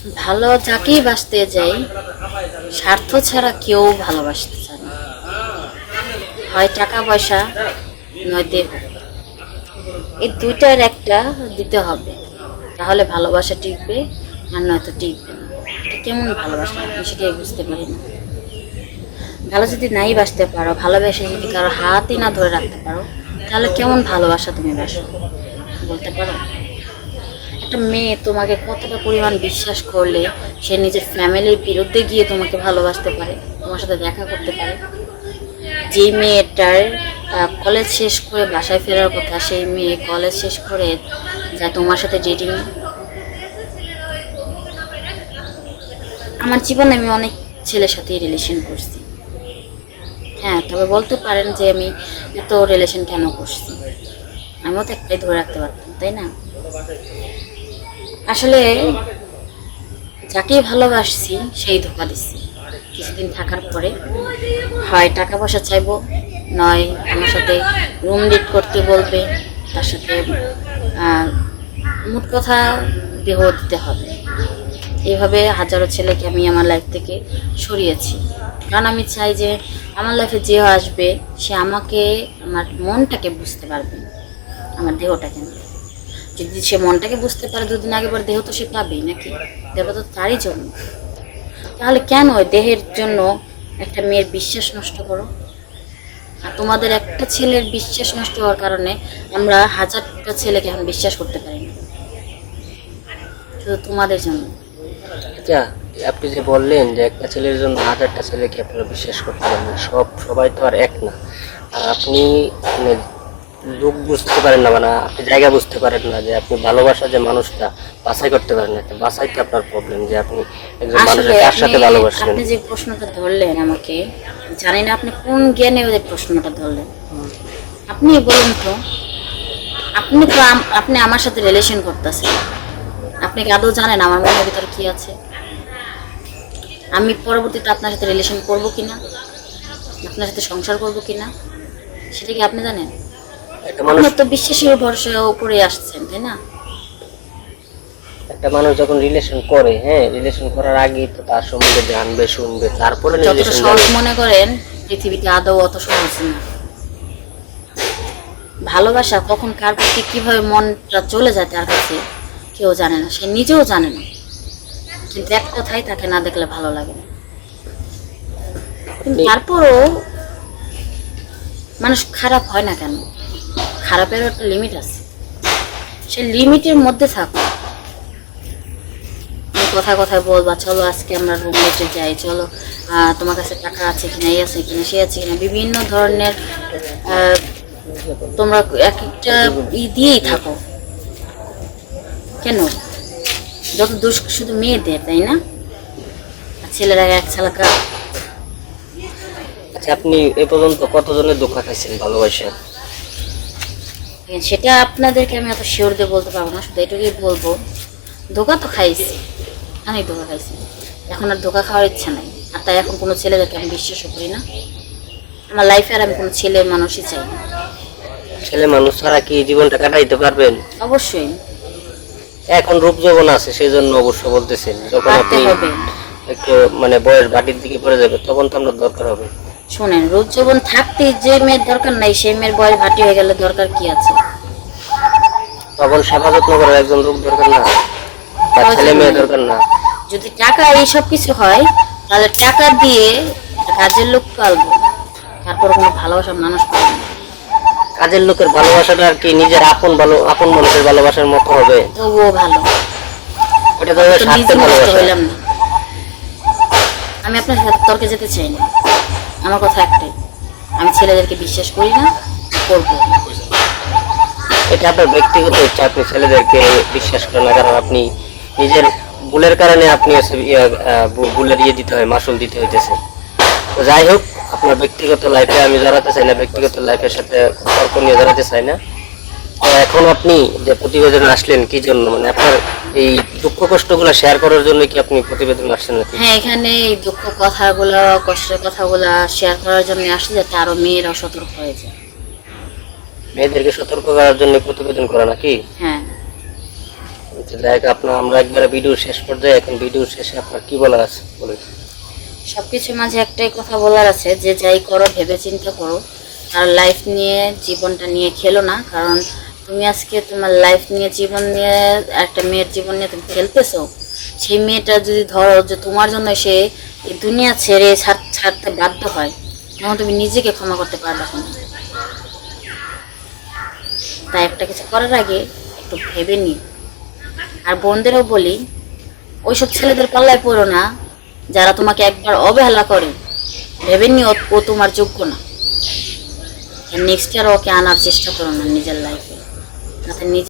ভালো যাকেই বাসতে যাই, স্বার্থ ছাড়া কেউ ভালোবাসতে চায় না। হয় টাকা পয়সা, নয় দেহ। এই দুইটার একটা দিতে হবে, তাহলে ভালোবাসা টিকবে, আর নয়তো টিকবে না। এটা কেমন ভালোবাসা আমি সেটাই বুঝতে পারি না। ভালো যদি নাই বাসতে পারো, ভালোবেসে যদি কারো হাতই না ধরে রাখতে পারো, তাহলে কেমন ভালোবাসা তুমি বাসো বলতে পারো? একটা মেয়ে তোমাকে কতটা পরিমাণ বিশ্বাস করলে সে নিজের ফ্যামিলির বিরুদ্ধে গিয়ে তোমাকে ভালোবাসতে পারে, তোমার সাথে দেখা করতে পারে? যেই মেয়েটার কলেজ শেষ করে বাসায় ফেরার কথা, সেই মেয়ে কলেজ শেষ করে যায় তোমার সাথে ডেটিং। আমার জীবনে আমি অনেক ছেলের সাথেই রিলেশন করছি। হ্যাঁ, তবে বলতে পারেন যে আমি এত রিলেশন কেন করছি, আমিও তো একটাই ধরে রাখতে পারতাম, তাই না? আসলে যাকেই ভালোবাসছি সেই ধোঁকা দিচ্ছি। কিছুদিন থাকার পরে হয় টাকা পয়সা চাইবো, নয় আমার সাথে রুম ডেট করতে বলবে, তার সাথে মোট কথা দেহ দিতে হবে। এইভাবে হাজারো ছেলেকে আমি আমার লাইফ থেকে সরিয়েছি, কারণ আমি চাই যে আমার লাইফে যে আসবে সে আমাকে, আমার মনটাকে বুঝতে পারবে, আমার দেহটাকে না। যদি সে মনটাকে বুঝতে পারে, দুদিন আগে পর দেহ তো সে পাবেই নাকি? দেহটা তো তারই জন্য। তাহলে কেন ওই দেহের জন্য একটা মেয়ের বিশ্বাস নষ্ট করো? আর তোমাদের একটা ছেলের বিশ্বাস নষ্ট হওয়ার কারণে আমরা হাজারটা ছেলেকে এখন বিশ্বাস করতে পারি না, শুধু তোমাদের জন্য। আচ্ছা, আপনি যে বললেন যে একটা ছেলের জন্য হাজারটা ছেলেকে আপনারা বিশ্বাস করতে পারেন, সবাই তো আর এক না। আর আপনি মানে লোক বুঝতে পারেন না, মানে আপনি জায়গা বুঝতে পারেন না, যে আপনি ভালোবাসা যে মানুষটা বাছাই করতে পারেন না। বাছাই তো আপনার প্রবলেম, যে আপনি একজন আসলে মানুষের কার সাথে ভালোবাসবেন। আপনি যে প্রশ্নটা ধরলেন আমাকে, জানি না আপনি কোন জ্ঞানে ওই প্রশ্নটা ধরলেন। আপনি বলুন তো, আপনি আমার সাথে রিলেশন করতেছেন, আপনি কি আদৌ জানেন আমার মনের ভিতরে কি আছে? আমি পরবর্তীতে আপনার সাথে রিলেশন করব কিনা, আপনার সাথে সংসার করব কিনা, সেটা কি আপনি জানেন? একটা মানুষ আপনার তো বিশ্বাসের ভরসা উপরে আসছেন, তাই না? একটা মানুষ যখন রিলেশন করে, হ্যাঁ, রিলেশন করার আগেই তো তার সম্বন্ধে জানবে, শুনবে, তারপরে যতটা রিলেশন সহজ যাবে। মনে করেন, পৃথিবীতে আদৌ অত সহজ না। ভালোবাসা কখন কার প্রতি কিভাবে মনটা চলে যায় তার কাছে কেউ জানে না, সে নিজেও জানে না। কিন্তু এক কথাই, তাকে না দেখলে ভালো লাগে না। কিন্তু আপনি তারপরও মানুষ খারাপ হয় না কেন? খারাপেরও একটা লিমিট আছে, সে লিমিটের মধ্যে থাকো। তুমি কথায় কথায় বলবা চলো আজকে আমরা রুম রেটে যাই, চলো তোমার কাছে টাকা আছে কিনা, এই আছে কিনা, সে আছে কিনা, বিভিন্ন ধরনের আহ, তোমরা এক একটা দিয়েই থাকো। কেন? যত দোষ শুধু মেয়েদের, তাই না? আর ছেলেরা এক ছালাকা। আচ্ছা, আপনি এ পর্যন্ত কতজনের ধোঁকা খাইছেন ভালোবাসা? সেটা আপনাদেরকে আমি এত শিওর দিয়ে বলতে পারবো না, শুধু এটুকুই বলবো, ধোকা তো খাইছি, অনেক ধোকা খাইছি। এখন আর ধোকা খাওয়ার ইচ্ছা নাই, আর তাই এখন কোনো ছেলেদেরকে আমি বিশ্বাসও করি না। আমার লাইফে আর আমি কোনো ছেলে মানুষই চাই না। ছেলে মানুষ ছাড়া কি জীবনটা কাটাইতে পারবেন? অবশ্যই এখন রূপ যৌবন আছে, সেই জন্য অবশ্য বলতেছেন। যখন পারতে আপনি হবে। একটু মানে বয়স বাটির দিকে পড়ে যাবে, তখন তো আপনার দরকার হবে। শোনেন, রূপ যৌবন থাকতে যে মেয়ের দরকার নাই, সেই মেয়ের বয়স ভাটি হয়ে গেলে দরকার কি আছে? তখন সেবা যত্ন করার একজন লোক দরকার না, বা ছেলে প্রয়োজন মেয়ে নাই। দরকার না। যদি টাকা এইসব কিছু হয়, তাহলে টাকা দিয়ে একটা কাজের লোক পালবো, তারপর কোনো ভালোবাসার মানুষ পাবো না। কাজের লোকের ভালোবাসাটা আর কি নিজের আপন মানুষের ভালোবাসার মতো হবে? তবুও ভালো। ওটা তো আমি তো স্বার্থের নিজে নষ্ট ভালোবাসা। হইলাম না। আমি আপনার সাথে তর্কে যেতে চাই না। আমার কথা একটাই, আমি ছেলেদেরকে বিশ্বাস করি না, করবো না। এটা আপনার ব্যক্তিগত ইচ্ছা, আপনি ছেলেদেরকে বিশ্বাস করেন না, কারণ আপনি নিজের ভুলের কারণে আপনি ভুলের দিতে হয়, মাসুল দিতে হইতেছে। তো যাই হোক, আপনার ব্যক্তিগত লাইফে আমি জড়াতে চাই না, ব্যক্তিগত লাইফের সাথে তর্ক নিয়ে জড়াতে চাই না। তো এখন আপনি যে প্রতিবেদন আসলেন কি জন্য, মানে আপনার এই দুঃখ কষ্টগুলো শেয়ার করার জন্য কি আপনি প্রতিবেদন আসছেন নাকি? হ্যাঁ, এখানে এই দুঃখ কথাগুলো, কষ্টের কথাগুলো শেয়ার করার জন্য আসি, যাতে আরো মেয়েরাও সতর্ক হয়ে যায়। মেয়েদেরকে সতর্ক করার জন্য প্রতিবেদন করা নাকি? হ্যাঁ, আচ্ছা যাই হোক, আপনার আমরা একবারে ভিডিও শেষ পর্যায়ে, এখন ভিডিও শেষে আপনার কি বলার আছে বলুন। সবকিছুর মাঝে একটাই কথা বলার আছে, যে যাই করো ভেবে চিন্তা করো, আর লাইফ নিয়ে জীবনটা নিয়ে খেলো না। কারণ তুমি আজকে তোমার লাইফ নিয়ে জীবন নিয়ে একটা মেয়ের জীবন নিয়ে তুমি খেলতেছো, সেই মেয়েটা যদি ধরো যে তোমার জন্য সে এই দুনিয়া ছেড়ে ছাড়তে বাধ্য হয়, তখন তুমি নিজেকে ক্ষমা করতে পারবে না। তাই একটা কিছু করার আগে একটু ভেবে নিও। আর বোনদেরও বলি, ওইসব ছেলেদের পাল্লায় পড়ো না যারা তোমাকে একবার অবহেলা করে। ভেবে নিও ও তোমার যোগ্য না। নেক্সট ইয়ার ওকে আনার চেষ্টা করো না নিজের লাইফে, যাতে নিজে